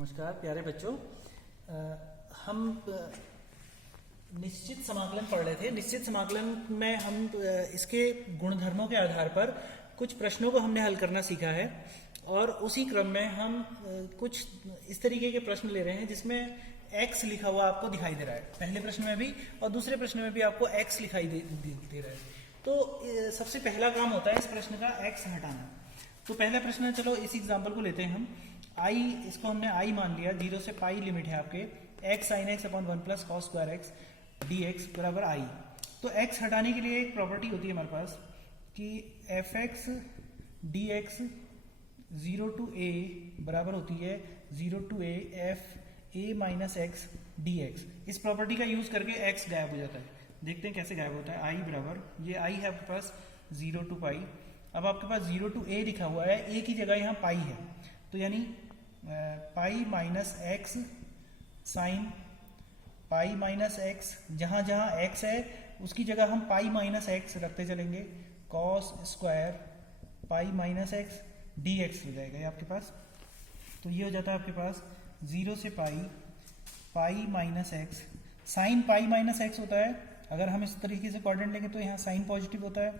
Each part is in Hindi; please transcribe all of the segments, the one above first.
नमस्कार प्यारे बच्चों। हम निश्चित समाकलन पढ़ रहे थे। निश्चित समाकलन में हम इसके गुणधर्मों के आधार पर कुछ प्रश्नों को हमने हल करना सीखा है और उसी क्रम में हम कुछ इस तरीके के प्रश्न ले रहे हैं जिसमें x लिखा हुआ आपको दिखाई दे रहा है। पहले प्रश्न में भी और दूसरे प्रश्न में भी आपको x लिखाई दे रहा है। तो सबसे पहला काम होता है इस प्रश्न का x हटाना। तो पहला प्रश्न, चलो इस एग्जाम्पल को लेते हैं हम। I, इसको हमने I मान लिया, 0 से पाई लिमिट है आपके, x sin x upon 1 plus cos square x dx बराबर I। तो x हटाने के लिए एक प्रॉपर्टी होती है हमारे पास कि fx dx 0 to a बराबर होती है 0 to a f a minus x dx। इस प्रॉपर्टी का यूज करके x गायब हो जाता है। देखते हैं कैसे गायब होता है। I बराबर, ये I है आपके पास 0 to पाई। अब आपके पास 0 to a लिखा हुआ है, a की जगह यहाँ पाई है, तो यानी pi minus x sine pi minus x, जहाँ जहाँ एक्स है उसकी जगह हम पाई माइनस एक्स रखते चलेंगे, cos square pi minus x D x हो जाएगा ये आपके पास। तो ये हो जाता है आपके पास 0 से पाई minus x. Sine pi minus x होता है, अगर हम इस तरीके से कोऑर्डिनेट लेंगे तो यहाँ साइन पॉजिटिव होता है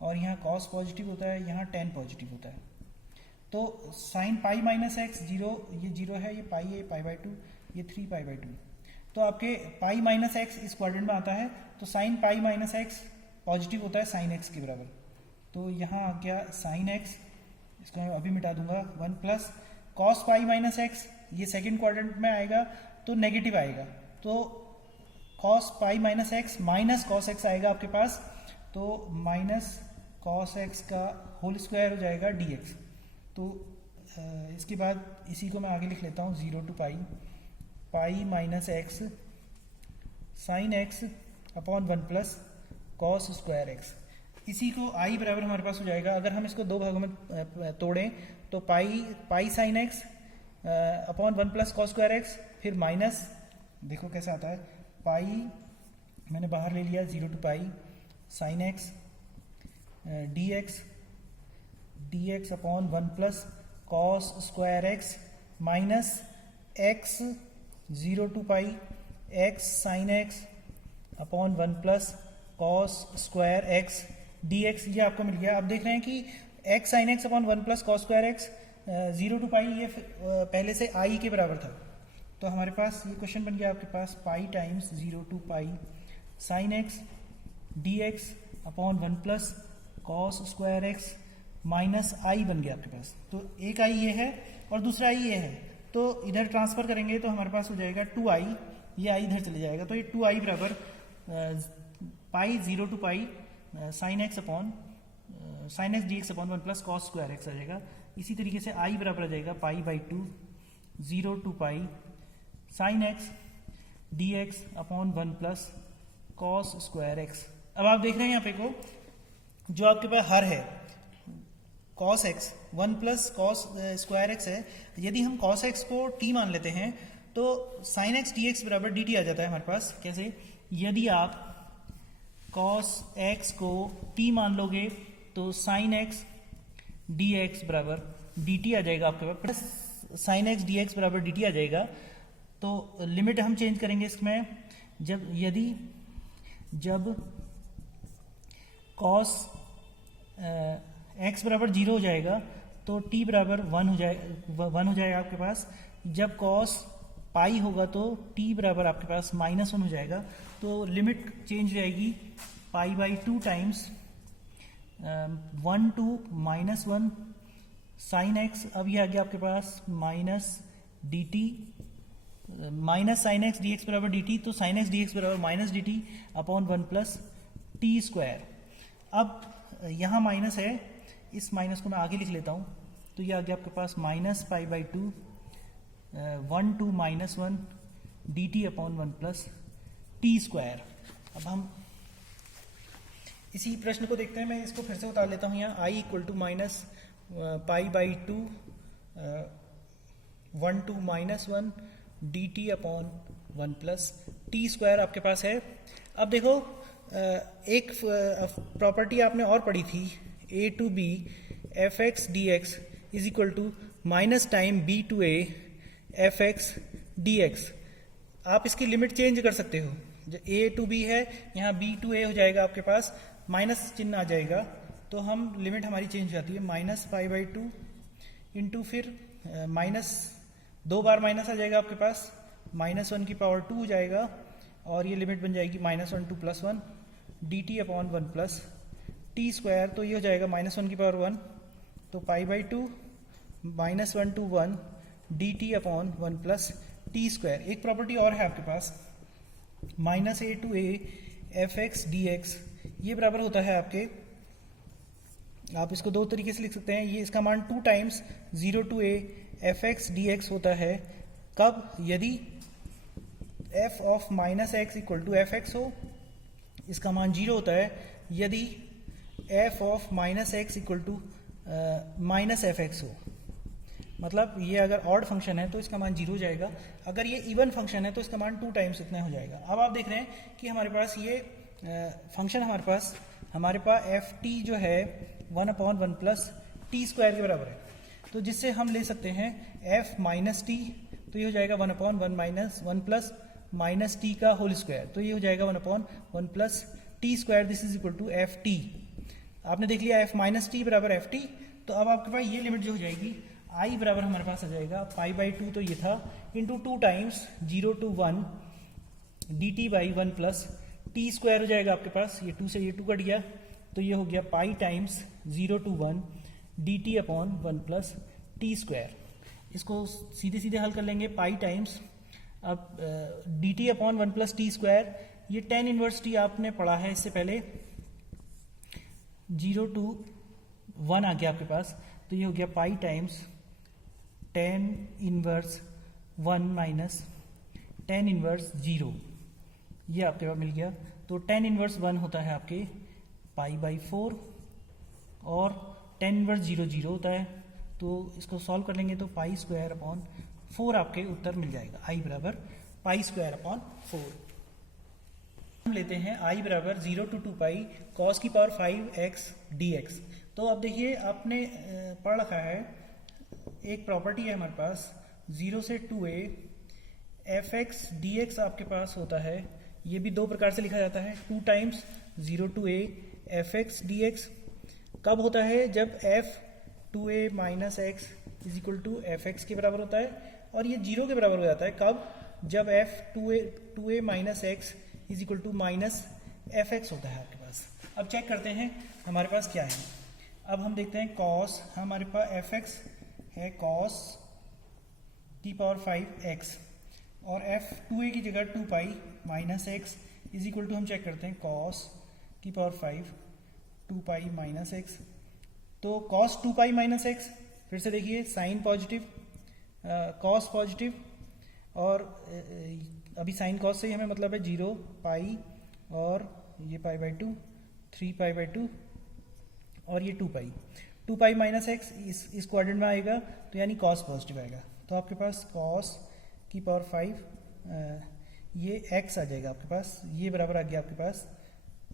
और यहाँ कॉस पॉजिटिव होता है, यहाँ टेन पॉजिटिव होता है। तो साइन पाई माइनस एक्स 0, ये 0 है, ये पाई है, पाई बाई 2, ये 3 पाई बाई 2। तो आपके पाई माइनस एक्स इस क्वाड्रेंट में आता है, तो sine pi minus x positive होता है साइन एक्स के बराबर। तो यहाँ आ गया साइन एक्स, इसको मैं अभी मिटा दूंगा, 1 plus cos pi minus x, ये सेकेंड क्वाड्रेंट में आएगा तो नेगेटिव आएगा, तो cos pi minus x minus cos x आएगा आपके पास, तो माइनस कॉस एक्स का होल स्क्वायर हो जाएगा डी एक्स। तो इसके बाद इसी को मैं आगे लिख लेता हूँ, 0 to pi minus x sign x upon 1 plus cos square x. इसी को आई बराबर हमारे पास हो जाएगा। अगर हम इसको दो भागों में तोड़ें तो पाई sine x upon 1 plus cos square x, फिर माइनस, देखो कैसा आता है, पाई मैंने बाहर ले लिया, 0 to pi sine x D x upon 1 plus cos square x minus x 0 to pi x sign x upon 1 plus cos square x D x, ये आपको मिल गया। अब देख रहे हैं कि x sign x upon 1 plus cos square x 0 to पाई, ये पहले से आई के बराबर था, तो हमारे पास ये क्वेश्चन बन गया आपके पास pi times 0 to pi sine x D x upon 1 plus cos square x minus I बन गया आपके पास। तो एक आई ये है और दूसरा आई ये है, तो इधर ट्रांसफर करेंगे तो हमारे पास हो जाएगा 2i, ये आई इधर चले जाएगा, तो ये 2i बराबर pi 0 to pi sine x upon sine x D x upon 1 plus cos square x आ जाएगा। इसी तरीके से आई बराबर आ जाएगा pi by 2 0 to pi sine x D x upon 1 plus cos square x. अब आप देख रहे हैं यहाँ पे को जो आपके पास हर है cos x 1 plus cos square x है, यदि हम cos x को t मान लेते हैं तो sin x dx बराबर dt आ जाता है हमारे पास। कैसे? यदि आप cos x को t मान लोगे तो sin x dx बराबर dt आ जाएगा आपके पास, sin x dx बराबर dt आ जाएगा। तो लिमिट हम चेंज करेंगे इसमें, जब cos x बराबर 0 हो जाएगा तो t बराबर 1 हो जाएगा आपके पास। जब cos पाई होगा तो t बराबर आपके पास -1 हो जाएगा। तो लिमिट चेंज हो जाएगी pi by 2 times 1 to -1 sine x. अब ये आ गया आपके पास minus d t minus sine x D x बराबर डी टी, तो साइन एक्स डी एक्स बराबर minus d T upon 1 plus T square. अब यहाँ माइनस है, इस माइनस को मैं आगे लिख लेता हूँ, तो ये आ गया आपके पास minus pi by 2 1 to -1 d T upon 1 plus T square. अब हम इसी प्रश्न को देखते हैं, मैं इसको फिर से उतार लेता हूँ यहाँ, I equal to minus pi by 2 1 to -1 d T upon 1 plus T square आपके पास है। अब देखो एक प्रॉपर्टी आपने और पढ़ी थी, a to b F x D X is equal to minus time b to a F x D X. आप इसकी लिमिट चेंज कर सकते हो, जो a टू b है यहाँ b टू a हो जाएगा, आपके पास माइनस चिन्ह आ जाएगा, तो हम लिमिट हमारी चेंज हो जाती है minus pi by two into फिर माइनस, दो बार माइनस आ जाएगा आपके पास, माइनस वन की पावर टू हो जाएगा, और ये लिमिट बन जाएगी minus one two plus one D T upon one plus T square, तो ये हो जाएगा माइनस वन की पावर वन, तो पाई by to minus one two one D T upon one plus T square. एक प्रॉपर्टी और है आपके पास, minus a to A F x D x, ये बराबर होता है आपके, आप इसको दो तरीके से लिख सकते हैं, ये इसका मान two times zero to A F x D X होता है, कब? यदि F of minus X equal to F X हो, इसका मान जीरो होता है, यदि F of minus X equal to minus F X हो, मतलब ये अगर ऑड फंक्शन है तो इसका मान जीरो हो जाएगा, अगर ये इवन फंक्शन है तो इसका मान टू टाइम्स इतना हो जाएगा। अब आप देख रहे हैं कि हमारे पास ये फंक्शन हमारे पास एफ टी जो है one upon one plus T square के बराबर है, तो जिससे हम ले सकते हैं एफ माइनस टी, तो ये हो जाएगा one upon one minus one plus minus T का होल स्क्वायर, तो ये हो जाएगा one upon one plus T square, this is equal to F T. आपने देख लिया एफ माइनस टी बराबर एफ टी, तो अब आपके पास ये लिमिट जो हो जाएगी आई बराबर हमारे पास आ जाएगा पाई बाई टू, तो ये था into two times zero to one D T by one plus T square हो जाएगा आपके पास, ये टू से ये टू कट गया, तो ये हो गया pi times zero to one D T upon one plus T square. इसको सीधे सीधे हल कर लेंगे, पाई टाइम्स अब D T upon one plus T square, ये टेन इनवर्स टी आपने पढ़ा है इससे पहले, जीरो टू वन आ गया आपके पास, तो ये हो गया pi times tan inverse one minus tan inverse zero, ये आपके पास मिल गया, तो टेन इनवर्स वन होता है आपके पाई बाई फोर, और टेन इनवर्स जीरो जीरो होता है, तो इसको सॉल्व कर लेंगे तो पाई स्क्वायर अपॉन फोर आपके उत्तर मिल जाएगा, आई बराबर पाई स्क्वायर अपॉन फोर। हम लेते हैं आई बराबर zero to two pi cos की power five x D x. तो अब देखिए आपने पढ़ रखा है, एक प्रॉपर्टी है हमारे पास जीरो से to A F x D X आपके पास होता है, ये भी दो प्रकार से लिखा जाता है, two times zero to A F x D X, कब होता है? जब F two A minus x is equal to F X के बराबर होता है, और ये जीरो के बराबर हो जाता है कब? जब F two A minus x is equal to minus F X होता है आपके पास। अब चेक करते हैं हमारे पास क्या है, अब हम देखते हैं कॉस, हमारे पास एफ एक्स है कॉस की पावर फाइव एक्स, और एफ टू ए की जगह two pi minus x is equal to, हम चेक करते हैं कॉस की power five two pi minus x, तो cos two pi minus x, फिर से देखिए साइन पॉजिटिव कॉस पॉजिटिव, और अभी साइन कॉस से ही हमें मतलब है जीरो पाई, और ये पाई by to, three pi by to, और ये टू पाई माइनस एक्स इस क्वाड्रेंट में आएगा, तो यानी कॉस पॉजिटिव आएगा, तो आपके पास कॉस की पावर फाइव ये एक्स आ जाएगा आपके पास, ये बराबर आ गया आपके पास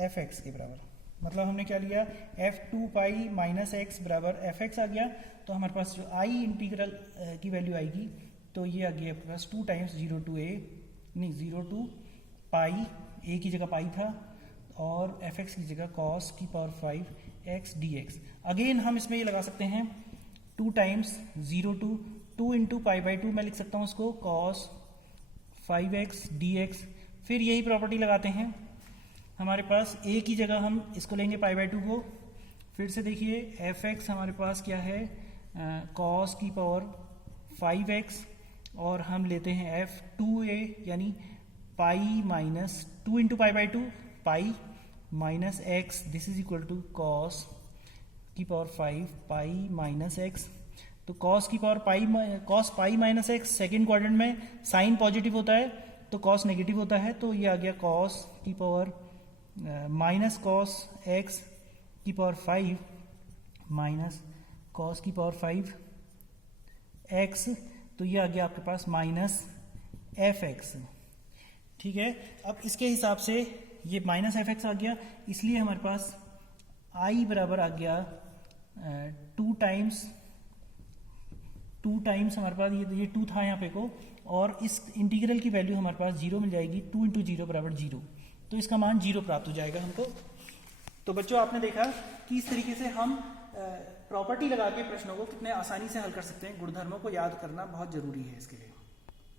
एफ एक्स के बराबर, मतलब हमने क्या लिया F two pi minus x बराबर एफ एक्स आ गया, तो हमारे पास जो आई इंटीग्रल की वैल्यू आएगी, तो ये आ गई आपके पास टू टाइम्स जीरो टू ए, नहीं जीरो टू पाई, ए की जगह पाई था, और एफ एक्स की जगह कॉस की power five x D X. Again हम इसमें ये लगा सकते हैं two times zero to, two into pi by two मैं लिख सकता हूँ उसको cos five x D X, फिर यही प्रॉपर्टी लगाते हैं, हमारे पास ए की जगह हम इसको लेंगे पाई बाई टू को, फिर से देखिए एफ एक्स हमारे पास क्या है कॉस की पावर फाइव एक्स, और हम लेते हैं एफ टू ए यानी pi minus two into pi by two pi minus x, this is equal to cos की power five pi minus x, तो कॉस की power cos pi minus x second quadrant में साइन पॉजिटिव होता है तो कॉस नेगेटिव होता है, तो ये आ गया कॉस की पावर माइनस कॉस एक्स की पावर फाइव माइनस कॉस की पावर फाइव एक्स, तो ये आ गया आपके पास माइनस एफ एक्स। ठीक है, अब इसके हिसाब से ये माइनस एफ एक्स आ गया, इसलिए हमारे पास आई बराबर आ गया टू टाइम्स 2 टाइम्स हमारे पास ये 2 था यहाँ पे को, और इस इंटीग्रल की वैल्यू हमारे पास 0 मिल जाएगी। 2 इंटू 0 बराबर 0, तो इसका मान 0 प्राप्त हो जाएगा हमको। तो बच्चों आपने देखा कि इस तरीके से हम प्रॉपर्टी लगा के प्रश्नों को कितने आसानी से हल कर सकते हैं। गुणधर्मों को याद करना बहुत जरूरी है इसके लिए।